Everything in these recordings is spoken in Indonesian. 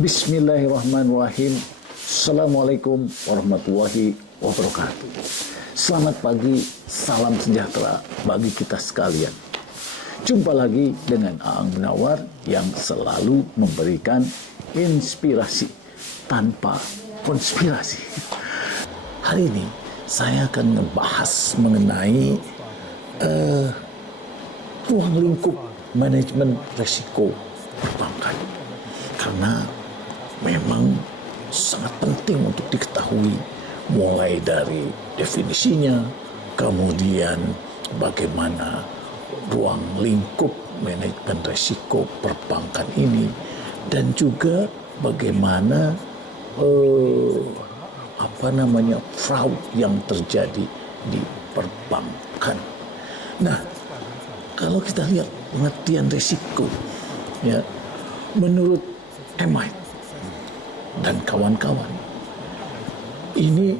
Bismillahirrahmanirrahim. Assalamualaikum warahmatullahi wabarakatuh. Selamat pagi, salam sejahtera bagi kita sekalian. Jumpa lagi dengan Aang Munawar yang selalu memberikan inspirasi tanpa konspirasi. Hari ini saya akan membahas mengenai ruang lingkup manajemen risiko perbankan. Karena memang sangat penting untuk diketahui, mulai dari definisinya, kemudian bagaimana ruang lingkup manajemen risiko perbankan ini, dan juga bagaimana fraud yang terjadi di perbankan. Nah, kalau kita lihat pengertian risiko, ya, menurut Emite dan kawan-kawan, ini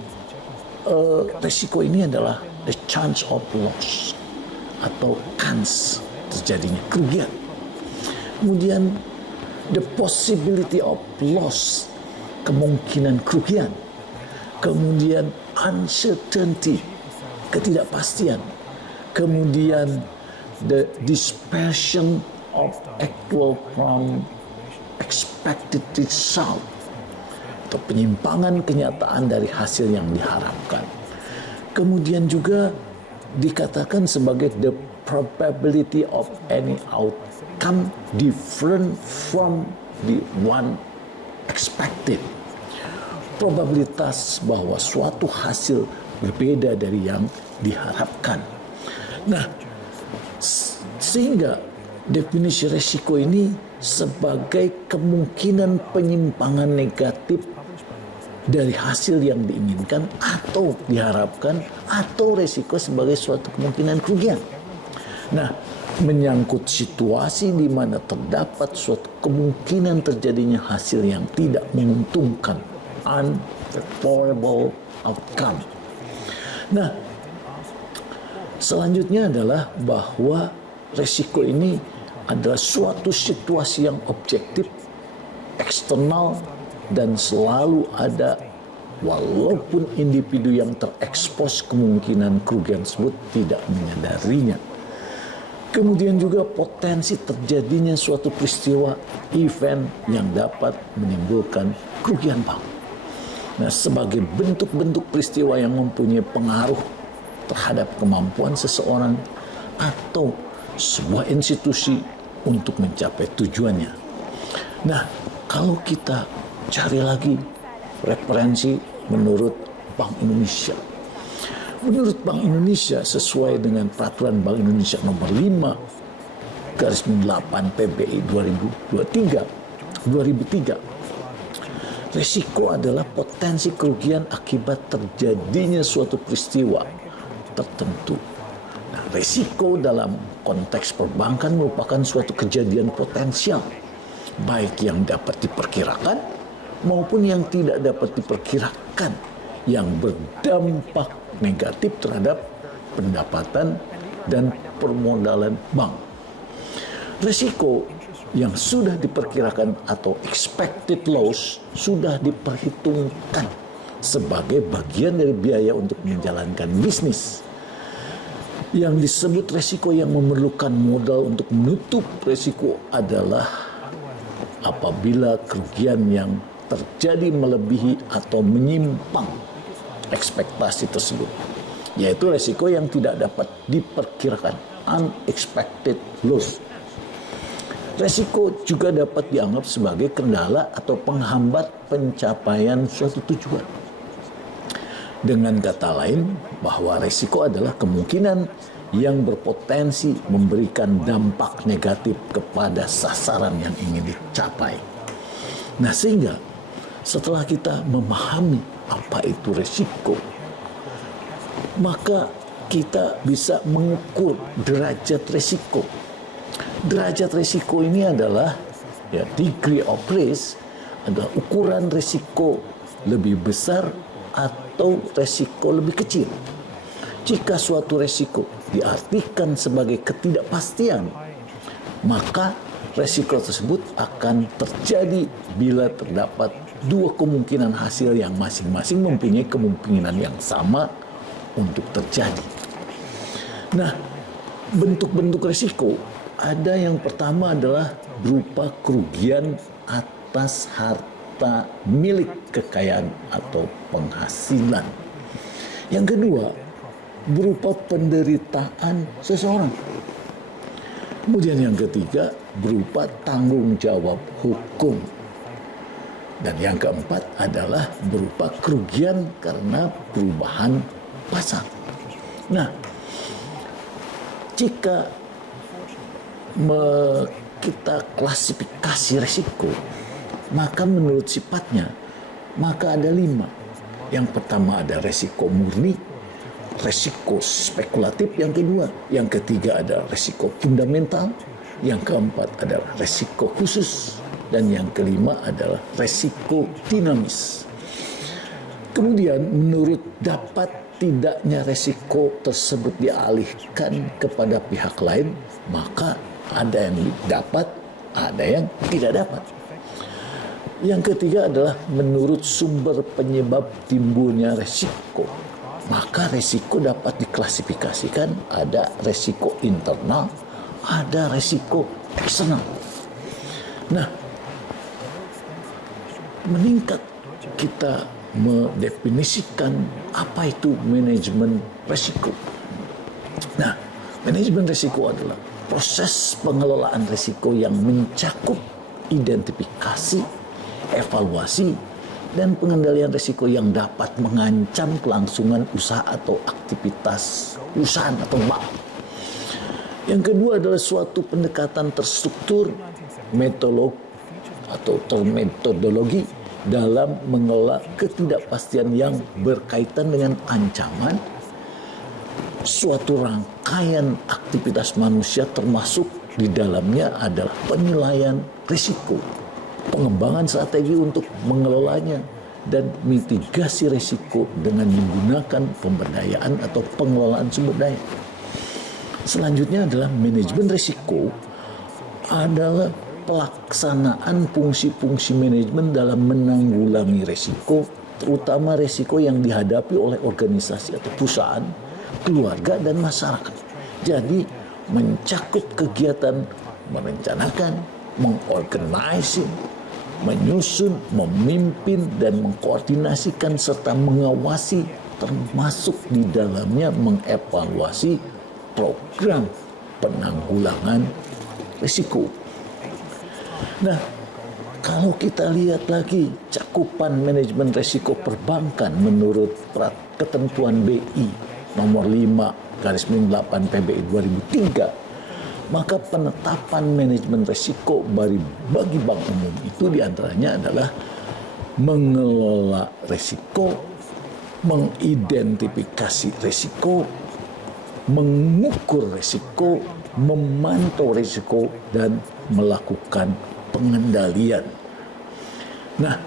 risiko ini adalah the chance of loss atau kans terjadinya kerugian. Kemudian the possibility of loss, kemungkinan kerugian. Kemudian uncertainty, ketidakpastian. Kemudian the dispersion of actual from expected result, atau penyimpangan kenyataan dari hasil yang diharapkan. Kemudian juga dikatakan sebagai the probability of any outcome different from the one expected. Probabilitas bahwa suatu hasil berbeda dari yang diharapkan. Nah, sehingga definisi risiko ini sebagai kemungkinan penyimpangan negatif dari hasil yang diinginkan atau diharapkan, atau risiko sebagai suatu kemungkinan kerugian. Nah, menyangkut situasi di mana terdapat suatu kemungkinan terjadinya hasil yang tidak menguntungkan, unfavorable outcome. Nah, selanjutnya adalah bahwa risiko ini adalah suatu situasi yang objektif, eksternal, dan selalu ada walaupun individu yang terekspos kemungkinan kerugian tersebut tidak menyadarinya. Kemudian juga potensi terjadinya suatu peristiwa, event yang dapat menimbulkan kerugian bank. Nah, sebagai bentuk-bentuk peristiwa yang mempunyai pengaruh terhadap kemampuan seseorang atau sebuah institusi untuk mencapai tujuannya. Nah, kalau kita cari lagi referensi menurut Bank Indonesia. Menurut Bank Indonesia, sesuai dengan peraturan Bank Indonesia nomor 5/8 PBI 2003, risiko adalah potensi kerugian akibat terjadinya suatu peristiwa tertentu. Nah, risiko dalam konteks perbankan merupakan suatu kejadian potensial, baik yang dapat diperkirakan maupun yang tidak dapat diperkirakan, yang berdampak negatif terhadap pendapatan dan permodalan bank. Risiko yang sudah diperkirakan atau expected loss sudah diperhitungkan sebagai bagian dari biaya untuk menjalankan bisnis. Yang disebut risiko yang memerlukan modal untuk menutup risiko adalah apabila kerugian yang terjadi melebihi atau menyimpang ekspektasi tersebut, yaitu risiko yang tidak dapat diperkirakan, unexpected loss. Risiko juga dapat dianggap sebagai kendala atau penghambat pencapaian suatu tujuan. Dengan kata lain, bahwa risiko adalah kemungkinan yang berpotensi memberikan dampak negatif kepada sasaran yang ingin dicapai. Nah, sehingga setelah kita memahami apa itu risiko, maka kita bisa mengukur derajat risiko. Derajat risiko ini adalah, ya, degree of risk, adalah ukuran risiko lebih besar atau resiko lebih kecil. Jika suatu resiko diartikan sebagai ketidakpastian, maka resiko tersebut akan terjadi bila terdapat dua kemungkinan hasil yang masing-masing mempunyai kemungkinan yang sama untuk terjadi. Nah, bentuk-bentuk resiko ada yang pertama adalah berupa kerugian atas harta milik kekayaan atau penghasilan. Yang kedua, berupa penderitaan seseorang. Kemudian yang ketiga, berupa tanggung jawab hukum. Dan yang keempat adalah berupa kerugian karena perubahan pasar. Nah, jika kita klasifikasi resiko, maka menurut sifatnya, maka ada 5. Yang pertama ada resiko murni, resiko spekulatif yang kedua, yang ketiga ada resiko fundamental, yang keempat adalah resiko khusus, dan yang kelima adalah resiko dinamis. Kemudian menurut dapat tidaknya resiko tersebut dialihkan kepada pihak lain, maka ada yang dapat, ada yang tidak dapat. Yang ketiga adalah menurut sumber penyebab timbulnya resiko. Maka resiko dapat diklasifikasikan ada resiko internal, ada resiko eksternal. Nah, meningkat kita mendefinisikan apa itu manajemen resiko. Nah, manajemen resiko adalah proses pengelolaan resiko yang mencakup identifikasi, evaluasi, dan pengendalian risiko yang dapat mengancam kelangsungan usaha atau aktivitas perusahaan atau bank. Yang kedua adalah suatu pendekatan terstruktur, metodologi dalam mengelola ketidakpastian yang berkaitan dengan ancaman suatu rangkaian aktivitas manusia, termasuk di dalamnya adalah penilaian risiko, pengembangan strategi untuk mengelolanya, dan mitigasi risiko dengan menggunakan pemberdayaan atau pengelolaan sumber daya. Selanjutnya adalah manajemen risiko adalah pelaksanaan fungsi-fungsi manajemen dalam menanggulangi risiko, terutama risiko yang dihadapi oleh organisasi atau perusahaan, keluarga, dan masyarakat. Jadi mencakup kegiatan merencanakan, mengorganisasi, menyusun, memimpin, dan mengkoordinasikan serta mengawasi, termasuk di dalamnya mengevaluasi program penanggulangan risiko. Nah, kalau kita lihat lagi cakupan manajemen risiko perbankan menurut ketentuan BI nomor 5/8 PBI 2003, maka penetapan manajemen risiko bagi bank umum itu diantaranya adalah mengelola risiko, mengidentifikasi risiko, mengukur risiko, memantau risiko, dan melakukan pengendalian. Nah,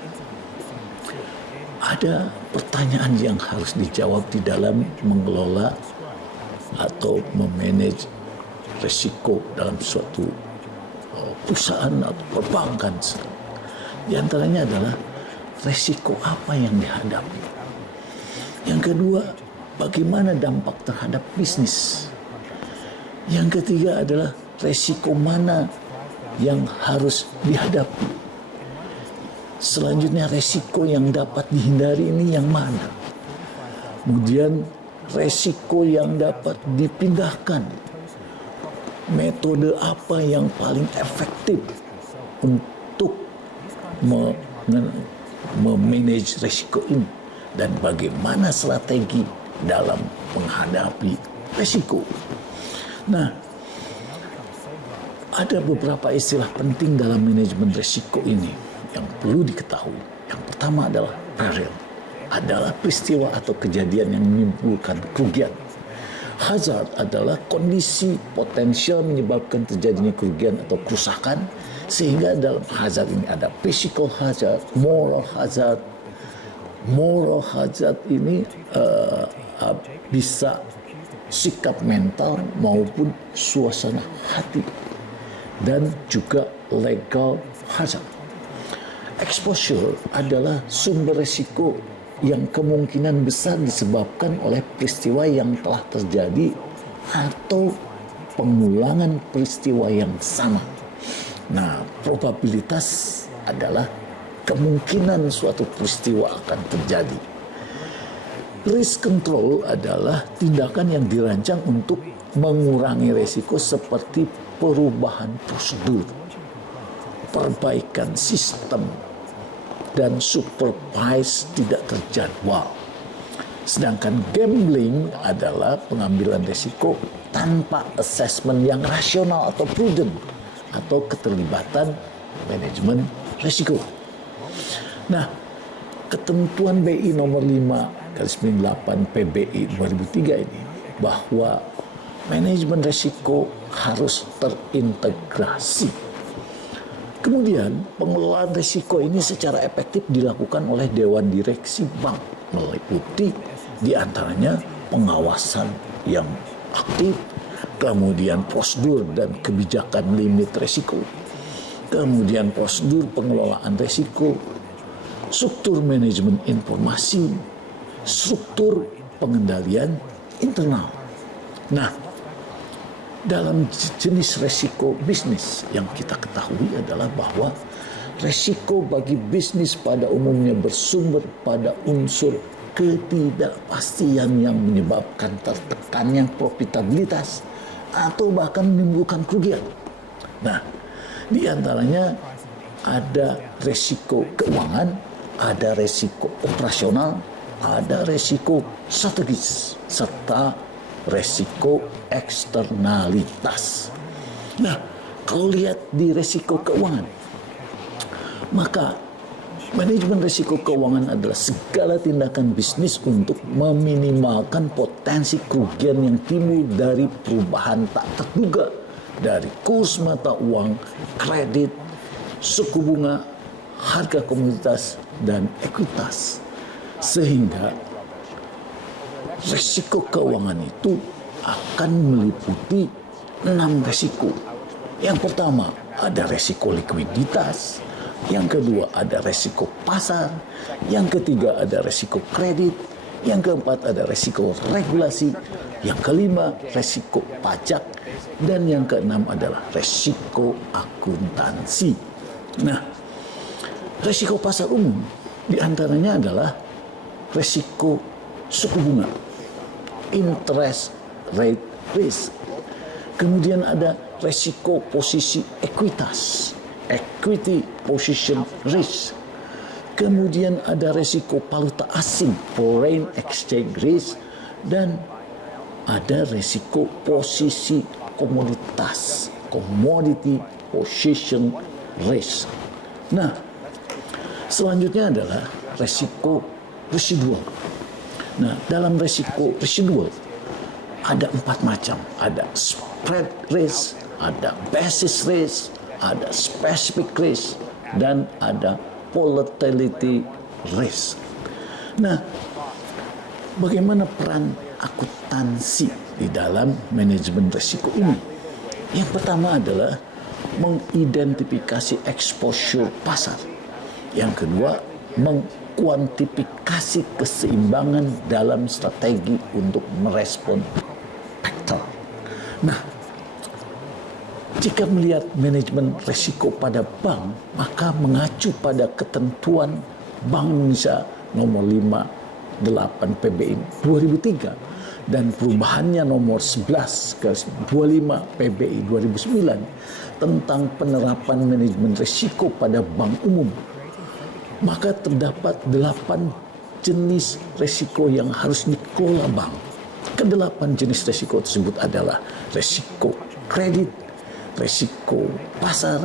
ada pertanyaan yang harus dijawab di dalam mengelola atau memanage risiko dalam suatu perusahaan atau perbankan. Di antaranya adalah risiko apa yang dihadapi. Yang kedua, bagaimana dampak terhadap bisnis. Yang ketiga adalah risiko mana yang harus dihadapi. Selanjutnya, risiko yang dapat dihindari ini yang mana. Kemudian risiko yang dapat dipindahkan. Metode apa yang paling efektif untuk memanage risiko ini, dan bagaimana strategi dalam menghadapi risiko. Nah, ada beberapa istilah penting dalam manajemen risiko ini yang perlu diketahui. Yang pertama adalah peril, adalah peristiwa atau kejadian yang menimbulkan kerugian. Hazard adalah kondisi potensial menyebabkan terjadinya kerugian atau kerusakan, sehingga dalam hazard ini ada physical hazard, moral hazard. Moral hazard ini bisa sikap mental maupun suasana hati. dan juga legal hazard. Exposure adalah sumber risiko yang kemungkinan besar disebabkan oleh peristiwa yang telah terjadi atau pengulangan peristiwa yang sama. Nah, probabilitas adalah kemungkinan suatu peristiwa akan terjadi. Risk control adalah tindakan yang dirancang untuk mengurangi risiko seperti perubahan prosedur, perbaikan sistem, dan supervise tidak terjadwal. Sedangkan gambling adalah pengambilan risiko tanpa assessment yang rasional atau prudent, atau keterlibatan manajemen risiko. Nah, ketentuan BI nomor 5/8 PBI 2003 ini bahwa manajemen risiko harus terintegrasi. Kemudian pengelolaan risiko ini secara efektif dilakukan oleh Dewan Direksi Bank, meliputi diantaranya pengawasan yang aktif, kemudian prosedur dan kebijakan limit risiko, kemudian prosedur pengelolaan risiko, struktur manajemen informasi, struktur pengendalian internal. Nah, dalam jenis resiko bisnis yang kita ketahui adalah bahwa resiko bagi bisnis pada umumnya bersumber pada unsur ketidakpastian yang menyebabkan tertekannya profitabilitas atau bahkan menimbulkan kerugian. Nah, di antaranya ada resiko keuangan, ada resiko operasional, ada resiko strategis, serta resiko eksternalitas. Nah, kalau lihat di resiko keuangan, maka manajemen risiko keuangan adalah segala tindakan bisnis untuk meminimalkan potensi kerugian yang timbul dari perubahan tak terduga dari kurs mata uang, kredit, suku bunga, harga komoditas, dan ekuitas. Sehingga risiko keuangan itu akan meliputi 6 risiko. Yang pertama ada risiko likuiditas, yang kedua ada risiko pasar, yang ketiga ada risiko kredit, yang keempat ada risiko regulasi, yang kelima risiko pajak, dan yang keenam adalah risiko akuntansi. Nah, risiko pasar umum diantaranya adalah risiko suku bunga, interest rate risk. Kemudian ada risiko posisi ekuitas, equity position risk. Kemudian ada risiko valuta asing, foreign exchange risk, dan ada risiko posisi komoditas, commodity position risk. Nah, selanjutnya adalah risiko residual. Nah, dalam risiko residual ada 4 macam. Ada spread risk, ada basis risk, ada specific risk, dan ada volatility risk. Nah, bagaimana peran akuntansi di dalam manajemen risiko ini? Yang pertama adalah mengidentifikasi exposure pasar. Yang kedua, mengkuantifikasi keseimbangan dalam strategi untuk merespon faktor. Nah, jika melihat manajemen risiko pada bank, maka mengacu pada ketentuan Bank Indonesia nomor 58 PBI 2003 dan perubahannya nomor 11/25 PBI 2009 tentang penerapan manajemen risiko pada bank umum. Maka terdapat 8 jenis risiko yang harus dikelola bank. Kedelapan jenis risiko tersebut adalah risiko kredit, risiko pasar,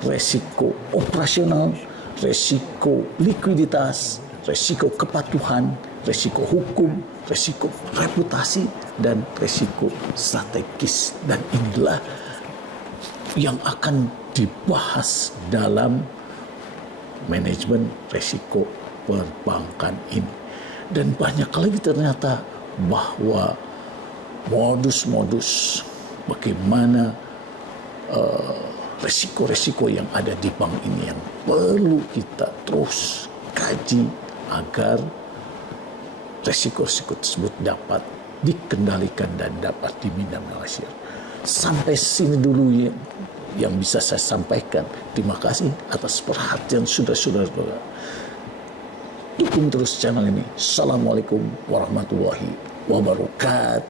risiko operasional, risiko likuiditas, risiko kepatuhan, risiko hukum, risiko reputasi, dan risiko strategis. Dan inilah yang akan dibahas dalam manajemen risiko perbankan ini. Dan banyak lagi ternyata bahwa modus-modus bagaimana resiko-resiko yang ada di bank ini yang perlu kita terus kaji agar resiko-resiko tersebut dapat dikendalikan dan dapat diminimalisir. Sampai sini dulu yang bisa saya sampaikan. Terima kasih atas perhatian saudara-saudara. Dukung terus channel ini. Assalamualaikum warahmatullahi wabarakatuh.